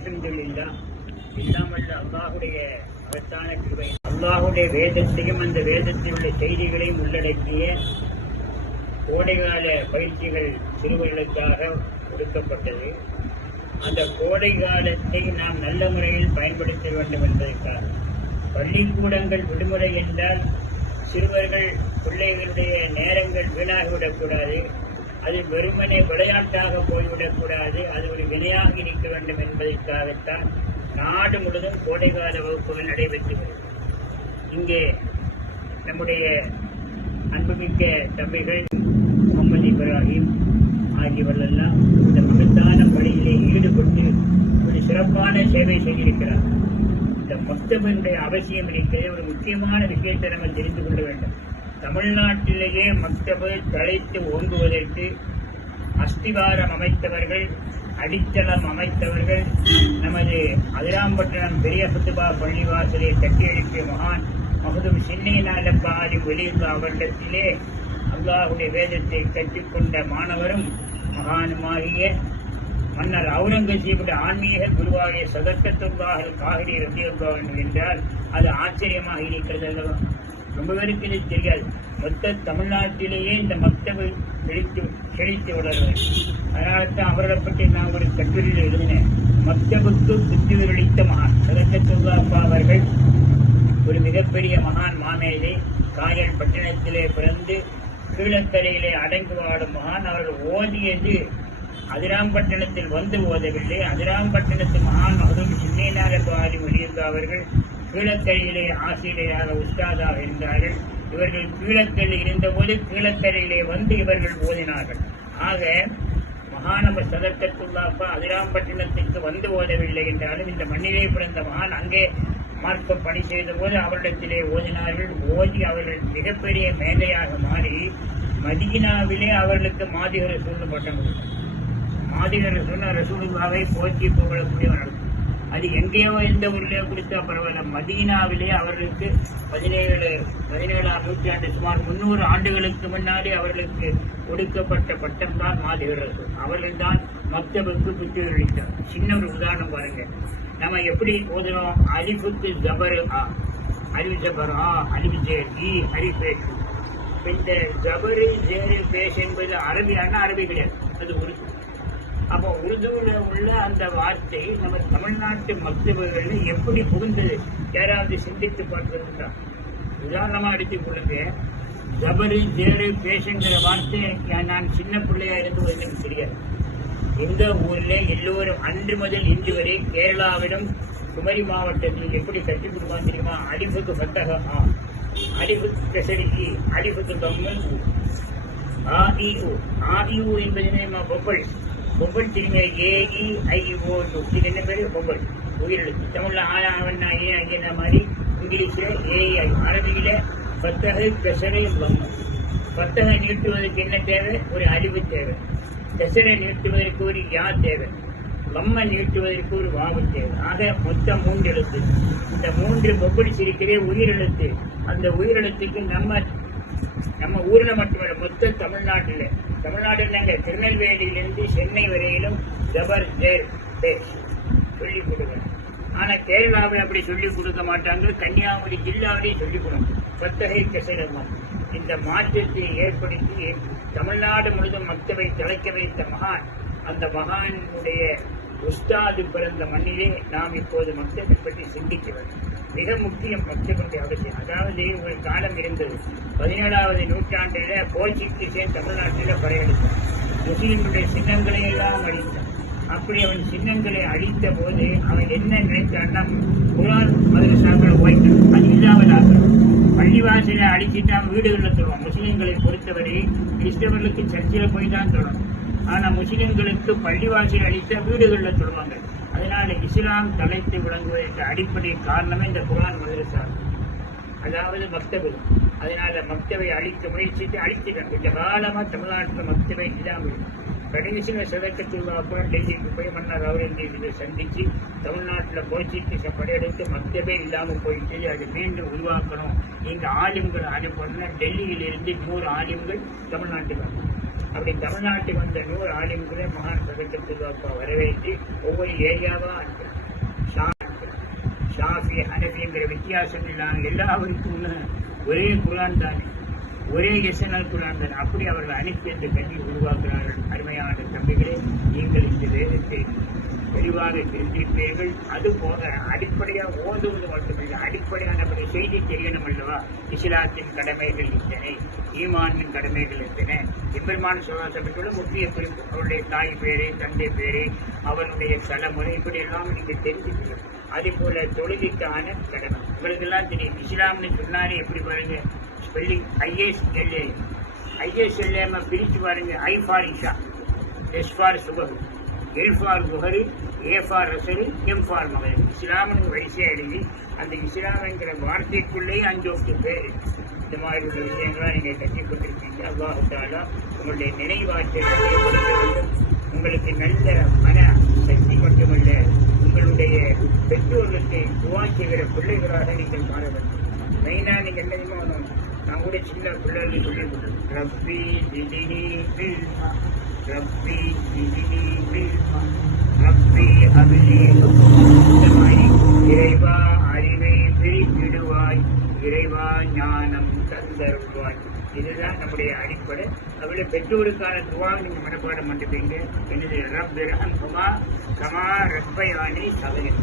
அல்ஹம்துலில்லாஹ். இல்லாமல் அல்லாஹுடைய மகத்தான கிருபை, அல்லாஹுடைய வேதத்தையும் அந்த வேதத்தில் உள்ள செய்திகளையும் உள்ளடக்கிய கோடைகால பயிற்சிகள் சிறுவர்களுக்காக ஒடுக்கப்பட்டது. அந்த கோடை காலத்தை நாம் நல்ல முறையில் பயன்படுத்த வேண்டும் என்பதற்காக பள்ளிக்கூடங்கள் விடுமுறை என்றால் சிறுவர்கள் பிள்ளைகளுடைய நேரங்கள் வீணாகிவிடக்கூடாது. அது வெறுமனே விளையாட்டாக போய்விடக்கூடாது. அது ஒரு வினையாக இருக்க வேண்டும் என்பதற்காகத்தான் நாடு முழுவதும் கோடைகால வகுப்புகள் நடைபெற்று வருகிறது. இங்கே நம்முடைய அன்புமிக்க தம்பிகள் முகமது இப்ராஹிம் ஆகியவர்களெல்லாம் இந்த மகத்தான பணியிலே ஈடுபட்டு ஒரு சிறப்பான சேவை செய்திருக்கிறார். இந்த மக்தபினுடைய அவசியம் இருக்கிறது. ஒரு முக்கியமான விஷயத்தை நம்ம தெரிந்து கொள்ள வேண்டும். தமிழ்நாட்டிலேயே மக்தபை தழைத்து ஓங்குவதற்கு அஸ்திவாரம் அமைத்தவர்கள், அடித்தளம் அமைத்தவர்கள் நமது அதிராம்பட்டினம் பெரிய புத்துபா பள்ளிவாசலை கட்டியெழுப்பிய மகான் மகதும் சின்னையினாலப்பா ஆதி வெளியுள்ள அவரிடத்திலே அல்லாஹுடைய வேதத்தை கற்றுக்கொண்ட மாணவரும் மகானுமாகிய மன்னர் அவுரங்கசீபுடைய ஆன்மீக குருவாகிய சதக்கத்துல்லாஹ் காஹிரி ரலியல்லாஹு என்றால் அது ஆச்சரியமாக இருக்கிறது அல்லவா? ரொம்ப பேருக்கு இது தெரியாது. மொத்த தமிழ்நாட்டிலேயே இந்த மக்தபை செழித்து வளர்வது. அதனால்தான் அவர்களை பற்றி நான் ஒரு கட்டுரையில் எழுதினேன். மக்தபுக்கு புத்தியுரளித்த மகான் சதக்கத்துல்லாஹ் அவர்கள் ஒரு மிகப்பெரிய மகான் மாமேதை. காயல் பட்டணத்திலே பிறந்து கீழக்கரையிலே அடங்கி வாடும் மகான். அவர்கள் ஓதியது அதிராம்பட்டினத்தில் வந்து ஓதவில்லை. அதிராம்பட்டினத்தில் மகான் மகதும் சின்னையினாலப்பாடி வெளியிருந்த அவர்கள் கீழக்கரையிலே ஆசிரியராக உஸ்தாதாக இருந்தார்கள். இவர்கள் கீழக்கரையில் இருந்தபோது கீழக்கரையிலே வந்து இவர்கள் ஓதினார்கள். ஆக மகானவர் சதக்கத்துல்லாஹ் அதிராம்பட்டினத்திற்கு வந்து ஓதவில்லை என்றாலும் இந்த மண்ணிலே பிறந்த மகான் அங்கே மார்க்க பணி செய்த போது அவரிடத்திலே ஓதினார்கள். ஓதி அவர்கள் மிகப்பெரிய மேதையாக மாறி மதீனாவிலே அவர்களுக்கு மாதிகர சூழ்ந்து பட்டம் கொடுத்தார். மாதிகர சொன்ன ரசூலுல்லாஹை போற்றி புகழக்கூடியவர்கள். அது எங்கேயோ எந்த ஊரிலே கொடுத்தா பரவாயில்ல. மதீனாவிலே அவர்களுக்கு 17ஆம் நூற்றாண்டு சுமார் 300 ஆண்டுகளுக்கு முன்னாடி அவர்களுக்கு கொடுக்கப்பட்ட பட்டம் தான் மாதிகர ரசூல். அவர்கள் தான் மக்தபுக்கு புத்தியுரளித்தார். சின்ன ஒரு உதாரணம் பாருங்க. நம்ம எப்படி ஓதுறோம்? அலிஃபுக்கு ஜபர் ஆ, அலிஃப் ஜபர் ஆ, அலிஃப் ஜேர் இ, அலிஃப் பேஷ். இந்த ஜபரு ஜேரு பேஷ் என்பது அரபியான அரபி கிடையாது, அது உருது. அப்போ உருதுவில் உள்ள அந்த வார்த்தை நம்ம தமிழ்நாட்டு மக்தபுகளில் எப்படி புகுந்தது? யாராவது சிந்தித்து பார்க்கிறதா? உதாரணமாக எடுத்துக் கொள்ளுங்க. ஜபரு ஜேரு பேஷுங்கிற வார்த்தை நான் சின்ன பிள்ளையா இருந்து எனக்கு தெரியாது. எந்த ஊரில் எல்லோரும் அன்று முதல் இன்று வரை கேரளாவிடம் குமரி மாவட்டத்தில் எப்படி கற்றுக் கொடுப்பாங்க தெரியுமா? அலிஃபுக்கு ஃபத்தஹ ஆ, அலிஃபுக்கு கஸரி இ, அலிஃபுக்கு தம்மு உ, ஆ இ உ. ஆ இ உ என்பது பொப்பல். பொப்பல் தெரியுங்க. ஏ இ ஐ ஓ டு. இது என்ன பேரு? பொப்பல். உயிரெழுத்து. தமிழ்ல ஆவண்ணா ஏ ஐயா மாதிரி, இங்கிலீஷ்ல ஏஐ, அரபியில ஃபத்தஹ கஸரி லம்மு. ஃபத்தஹ நீட்டுவதற்கு என்ன தேவை? ஒரு அலிஃபு தேவை. கஸரை நீட்டுவதற்கு ஒரு யா தேவை. லம்ம நீட்டுவதற்கு ஒரு வாவு தேவை. ஆக மொத்தம் 3 எழுத்து. இந்த 3 பொப்படிச்சிருக்கிறே உயிரெழுத்து. அந்த உயிரெழுத்துக்கு நம்ம ஊரில் மட்டுமல்ல, மொத்த தமிழ்நாட்டில் நாங்கள் திருநெல்வேலியிலிருந்து சென்னை வரையிலும் ஜபர் ஜேர் பேஷ் சொல்லிக் கொடுக்குறோம். ஆனால் கேரளாவில் அப்படி சொல்லிக் கொடுக்க மாட்டாங்க. கன்னியாகுமரி ஜில்லாவிலேயே சொல்லிக் கொடுக்கும் ஃபத்தஹை கஸர் லம்ம. இந்த மாற்றத்தை ஏற்படுத்தி தமிழ்நாடு முழுவதும் மக்தபை தழைக்க வைத்த மகான், அந்த மகானுடைய உஸ்தாது பிறந்த மண்ணிலே நாம் இப்போது மக்தபை பற்றி சிந்திக்க வேண்டும். மிக முக்கியம் மக்தபுடைய அவசியம். அதாவது ஒரு காலம் இருந்தது, 17ஆவது நூற்றாண்டில் போர்ச்சுகீசியன் தமிழ்நாட்டில் படையெடுத்தான். முஸ்லிம்களுடைய சின்னங்களை எல்லாம் அழித்தான். அப்படி அவன் சின்னங்களை அழித்த போது அவன் என்ன நினைத்தான்னா, குர்ஆன் மதரசாக்களை ஓய்க்கணும், அது இல்லாமலாக பள்ளிவாசலை அடிச்சுட்டு அவன் வீடுகளில் தொழுவான். முஸ்லிம்களை பொறுத்தவரை கிறிஸ்தவர்களுக்கு சர்ச்சில் போய் தான் தொழணும். ஆனால் முஸ்லிம்களுக்கு பள்ளிவாசல் அடித்த வீடுகளில் தொழுவாங்க. அதனால இஸ்லாம் தலைத்து விளங்குவதற்கு அடிப்படை காரணமே இந்த குர்ஆன் மதரசா, அதாவது மக்தபு. அதனால மக்தபை அழிக்க முயற்சித்து அழித்துட்டாங்க. கொஞ்ச காலமாக தமிழ்நாட்டில் மக்தபை இல்லாமல் கடைசியில் சதக்கத்துல்லாஹ் டெல்லிக்கு போய் மன்னர் அவுரங்கசீபை சந்திச்சு தமிழ்நாட்டில் போர்ச்சுகீஸை படையெடுத்து மக்தபே இல்லாமல் போயிட்டு அதை மீண்டும் உருவாக்கணும். இங்கே ஆலிம்கள் அனுப்பணும். டெல்லியிலிருந்து 100 ஆலிம்கள் தமிழ்நாட்டுக்கு வரும். அப்படி தமிழ்நாட்டுக்கு வந்த 100 ஆலிம்களை மகான் சதக்கத்துல்லாஹ் வரவேற்று ஒவ்வொரு ஏரியாவாக அனுப்புகிறார். ஷாஃபி ஹனஃபிங்கிற வித்தியாசம் இல்லாமல் எல்லாருக்கும் ஒரே குர்ஆன் தானே, ஒரே எஸ்என்எல் குர்ஆன் தானே. அப்படி அவர்கள் அனைத்து இந்த கல்வி உருவாக்குகிறார்கள். அருமையான தம்பிகளே, நீங்கள் இந்த வேதத்தை தெளிவாக தெரிந்திருப்பீர்கள். அது போக அடிப்படையாக ஓதுவது மட்டுமில்லை, அடிப்படையாக நம்முடைய செய்தி தெரியணும் அல்லவா. இஸ்லாத்தின் கடமைகள் எத்தனை, ஈமானின் கடமைகள் எத்தனை, எம்பெருமான் சொல்லப்பட்டுள்ள முக்கிய குறிப்பு, அவருடைய தாய் பேரு, தந்தை பேரு, அவருடைய தலைமுறை, இப்படி எல்லாம் நீங்கள் தெரிஞ்சுக்கணும். அதே போல தொழுகைக்கான கடமை உங்களுக்கெல்லாம் தெரியும். இஸ்லாம்னு சொன்னாலே எப்படி பாருங்க, ஸ்பெல்லிங் ஐஎஸ்எல்ஏம பிரித்து பாருங்க. ஐ ஃபார் இஷா, எஸ் ஃபார் சுபஹ், எல் ஃபார் குஹரு, ஏ ஃபார் ரசரு, எம் ஃபார் மகன். இஸ்லாம்னு வரிசையாக எழுதி அந்த இஸ்லாம் என்கிற வார்த்தைக்குள்ளேயே 5 பேர். இந்த மாதிரி உள்ள விஷயங்களாம் நீங்கள் கற்றுக்கொண்டிருக்கீங்க. அல்லாஹ் தஆலா உங்களுடைய நினைவாற்றல் உங்களுக்கு நல்ல மன சக்தி மட்டுமல்ல, உங்களுடைய பெற்றோர்களுக்கு துவா செய்கிற பிள்ளைகளாக நீங்கள் மாற வேண்டும். மெயினாக நீங்கள் என்ன செய்யணும், நான் கூட சின்ன பிள்ளைகளுக்கு சொல்லி கொடுத்தேன், ரப்பி ஜிதினி பில்மா, ரப்பி ஜிதினி பில்மா, ரப்பி அபிலி. இந்த மாதிரி இறைவா அறிவை பிரித்திடுவாய், இறைவா ஞானம் தந்தருவாய். இதுதான் நம்முடைய அடிப்படை. அவளை பெற்றோருக்கான துவா நீங்கள் மனப்பாடம் பண்ணிப்பீங்க. என்னது ரப் ரஹம்ஹுமா கமா ரப்பயானி சகஜன்.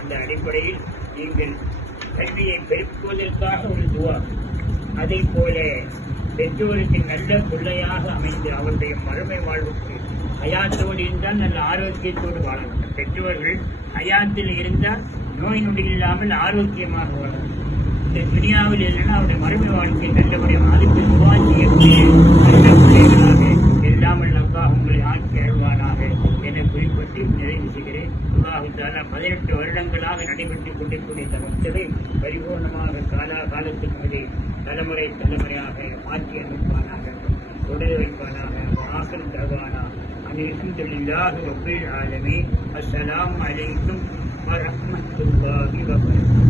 அந்த அடிப்படையில் நீங்கள் கல்வியை பெருக்குவதற்காக ஒரு துவா, அதை போல பெற்றோருக்கு நல்ல பிள்ளையாக அமைந்து அவருடைய மறுமை வாழ்வுக்கு ஹயாத்தோடு இருந்தால் நல்ல ஆரோக்கியத்தோடு வாழ வேண்டும். பெற்றோர்கள் ஹயாத்தில் இருந்தால் நோய் நொடி இல்லாமல் ஆரோக்கியமாக வாழணும். இந்த துனியாவில் இல்லைன்னா அவருடைய மறுமை வாழ்க்கை நல்லபடியாக அதுக்கு துவா செய்யக்கூடிய நல்ல பிள்ளைகளாக எல்லாம் அல்லாஹ் உங்களை ஆக்கி அருள்வானாக என குறிப்பிட்டு நிறைவு செய்கிறேன். அல்லாஹ் தஆலா 18 வருடங்களாக நடைபெற்றுக் கொண்டிருக்கூடிய இந்த மக்களை பரிபூர்ணமாக காலத்துக்கு மேலே தலைமுறையாக மாற்றி அனுப்பானாக, தொடர வைப்பானாக. ஆகிர் தஅவானா அல்ஹம்துலில்லாஹி ரப்பில் ஆலமீன். அஸ்ஸலாமு அலைக்கும் வரஹ்மத்துல்லாஹி வபரகாத்துஹு.